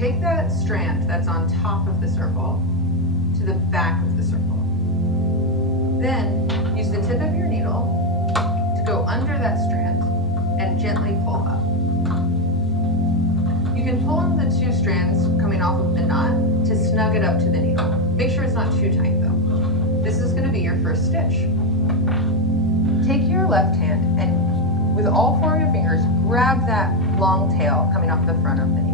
take that strand that's on top of the circle to the back of the circle. Then use the tip of your needle to go under that strand and gently pull up. You can pull on the two strands coming off of the knot to snug it up to the needle. Make sure it's not too tight though. This is going to be your first stitch. Take your left hand and with all four of your fingers, grab that long tail coming off the front of the needle.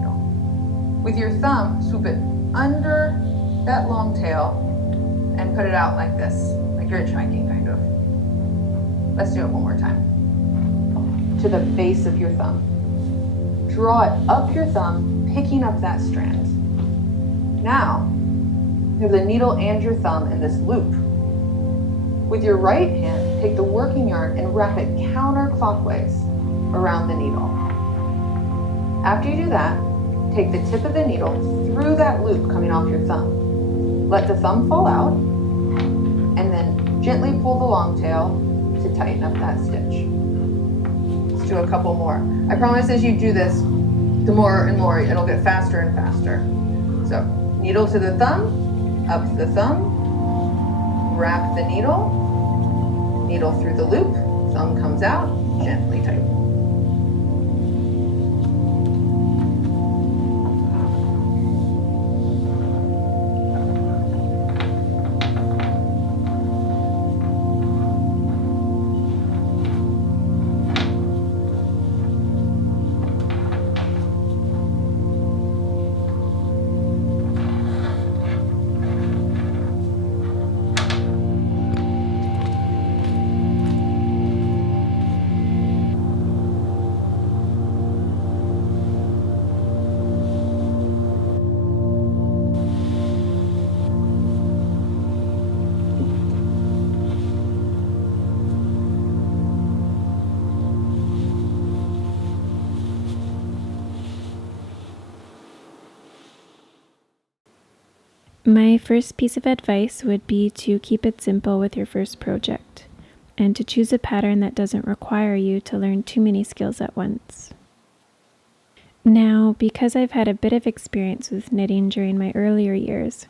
With your thumb, swoop it under that long tail and put it out like this, like you're hitchhiking kind of. Let's do it one more time. To the base of your thumb. Draw it up your thumb, picking up that strand. Now, you have the needle and your thumb in this loop. With your right hand, take the working yarn and wrap it counterclockwise around the needle. After you do that, take the tip of the needle through that loop coming off your thumb. Let the thumb fall out, and then gently pull the long tail to tighten up that stitch. Let's do a couple more. I promise as you do this, the more and more it'll get faster and faster. So, needle to the thumb, up to the thumb, wrap the needle, needle through the loop, thumb comes out, gently tighten. My first piece of advice would be to keep it simple with your first project, and to choose a pattern that doesn't require you to learn too many skills at once. Now, because I've had a bit of experience with knitting during my earlier years,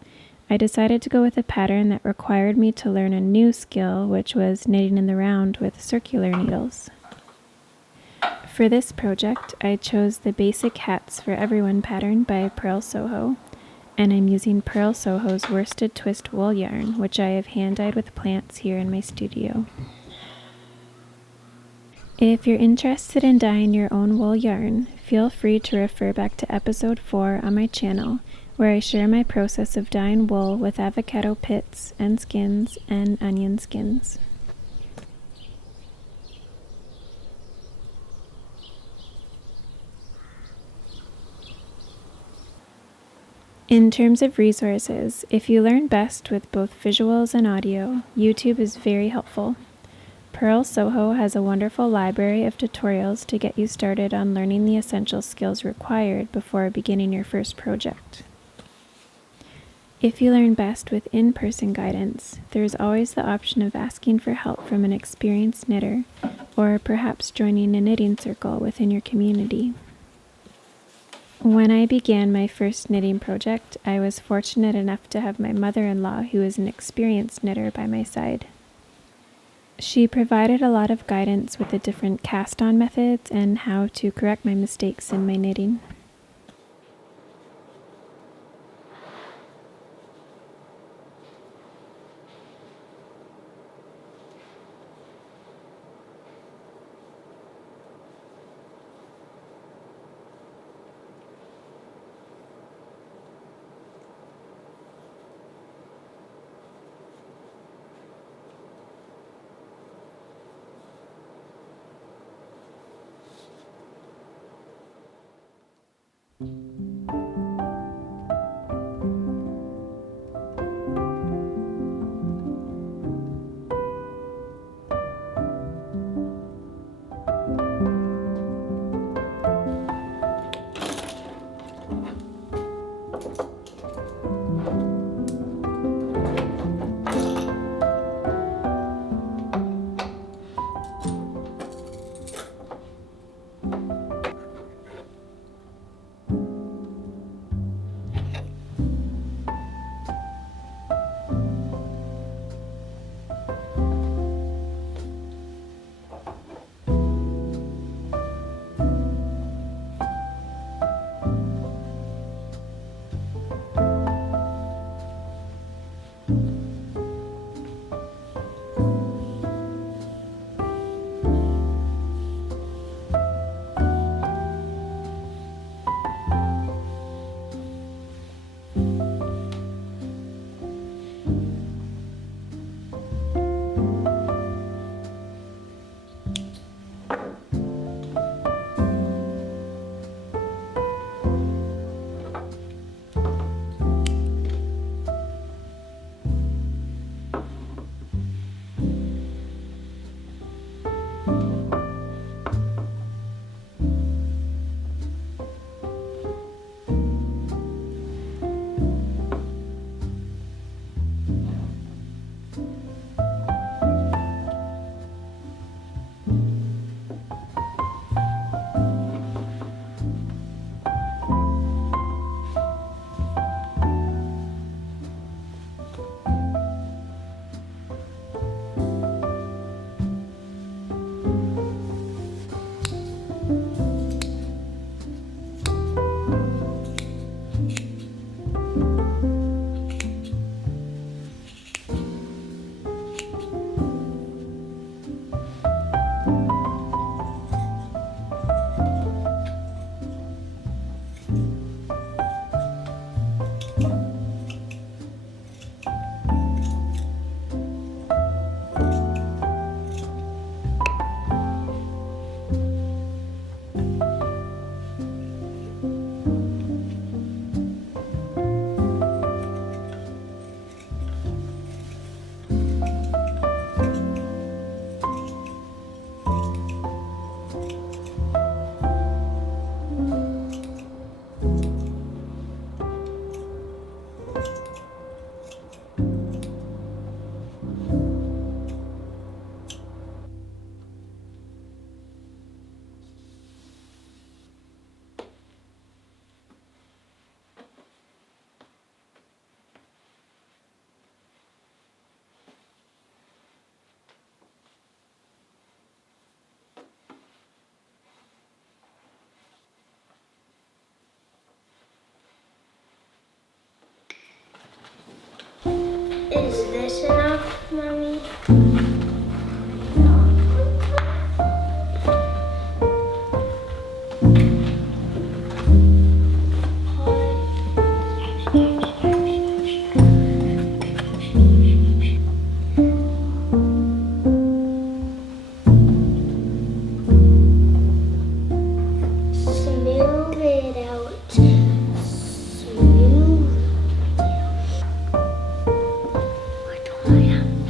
I decided to go with a pattern that required me to learn a new skill, which was knitting in the round with circular needles. For this project, I chose the Basic Hats for Everyone pattern by Purl Soho, and I'm using Purl Soho's worsted twist wool yarn, which I have hand-dyed with plants here in my studio. If you're interested in dyeing your own wool yarn, feel free to refer back to episode 4 on my channel, where I share my process of dyeing wool with avocado pits and skins and onion skins. In terms of resources, if you learn best with both visuals and audio, YouTube is very helpful. Purl Soho has a wonderful library of tutorials to get you started on learning the essential skills required before beginning your first project. If you learn best with in-person guidance, there's always the option of asking for help from an experienced knitter, or perhaps joining a knitting circle within your community. When I began my first knitting project, I was fortunate enough to have my mother-in-law, who is an experienced knitter, by my side. She provided a lot of guidance with the different cast-on methods and how to correct my mistakes in my knitting. this enough, Mommy? Smooth it out. Smooth. Where do I am?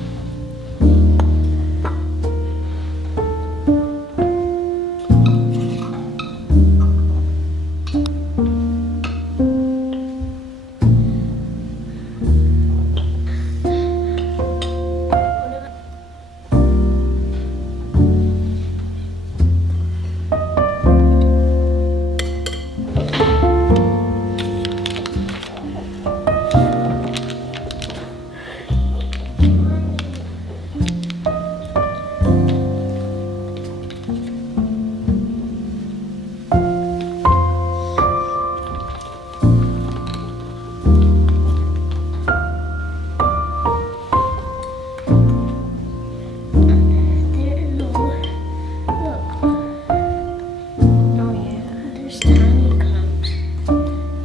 Oh yeah. There's tiny clumps.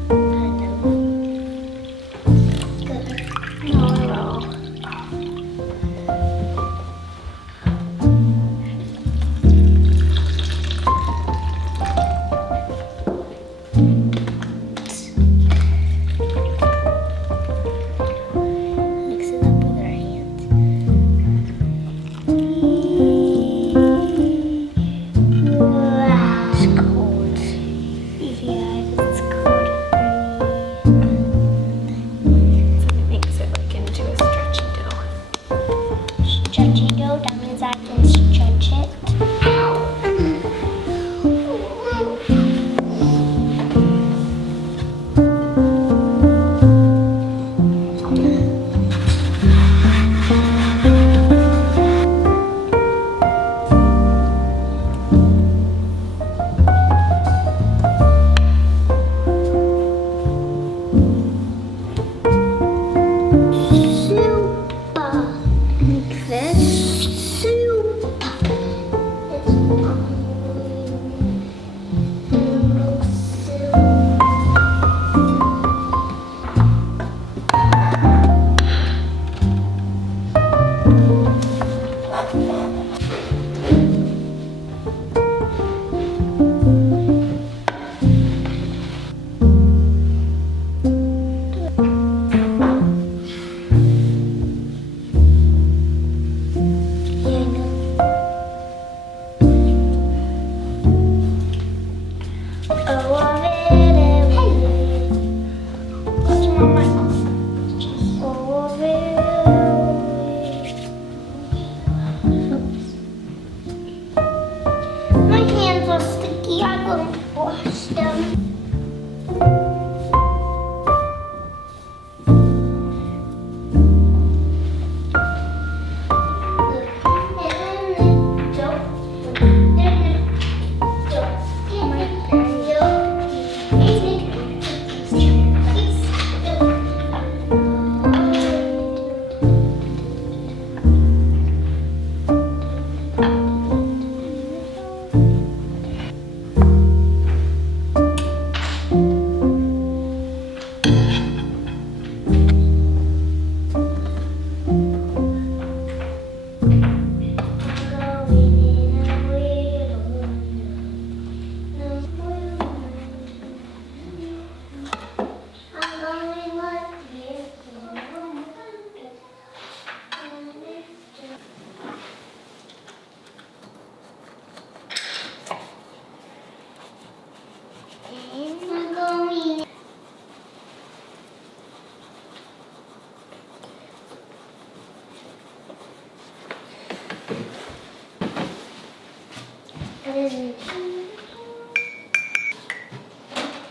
Kind of. Good. No, I will. Mix it up with our hands. Wow. It's cold. Yeah, it's cold. So it makes it like into a stretchy dough. Stretchy dough, that means I can stretch it. This soup. It's noodle soup. Yeah, I know. My hands are sticky. I'm going to wash them.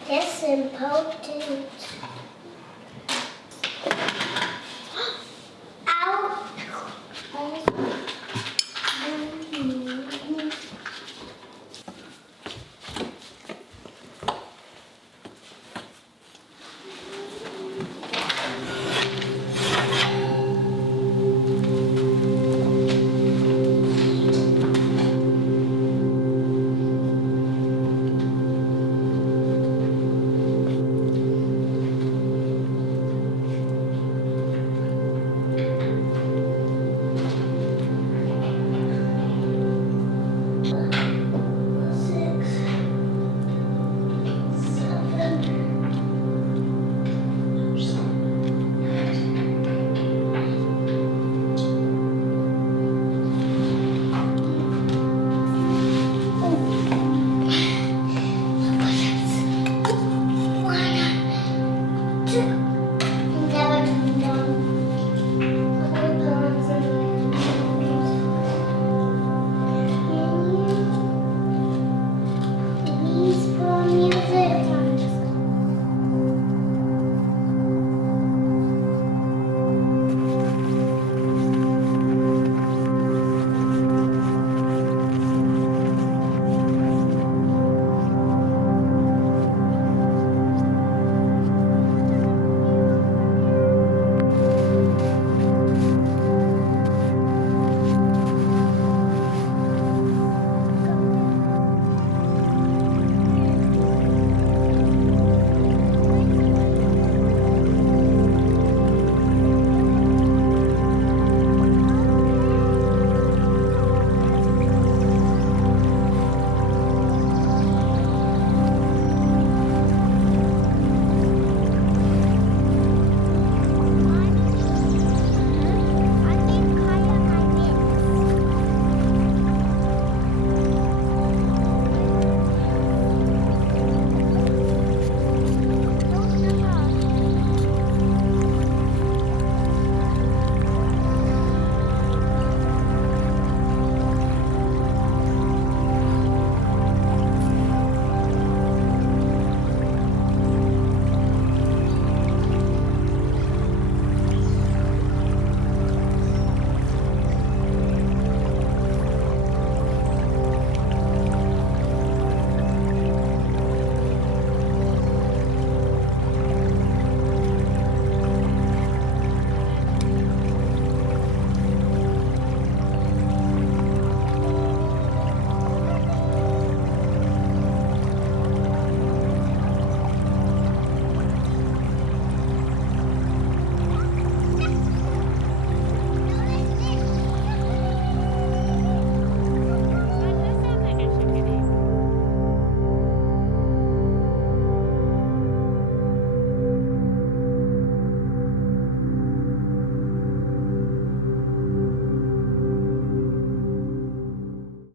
That's important.